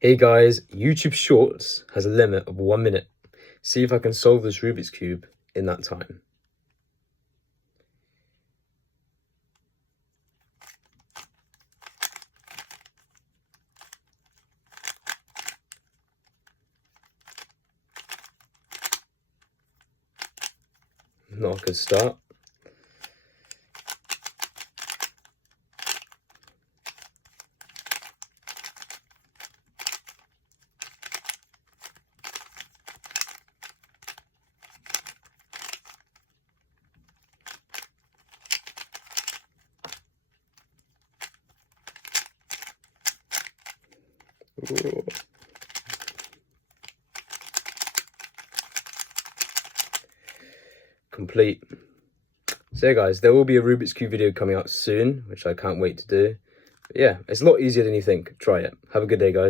Hey guys, YouTube Shorts has a limit of 1 minute. See if I can solve this Rubik's Cube in that time. Not a good start. Ooh. Complete. So yeah guys, there will be a Rubik's Cube video coming out soon, which I can't wait to do. But yeah, it's a lot easier than you think. Try it. Have a good day guys.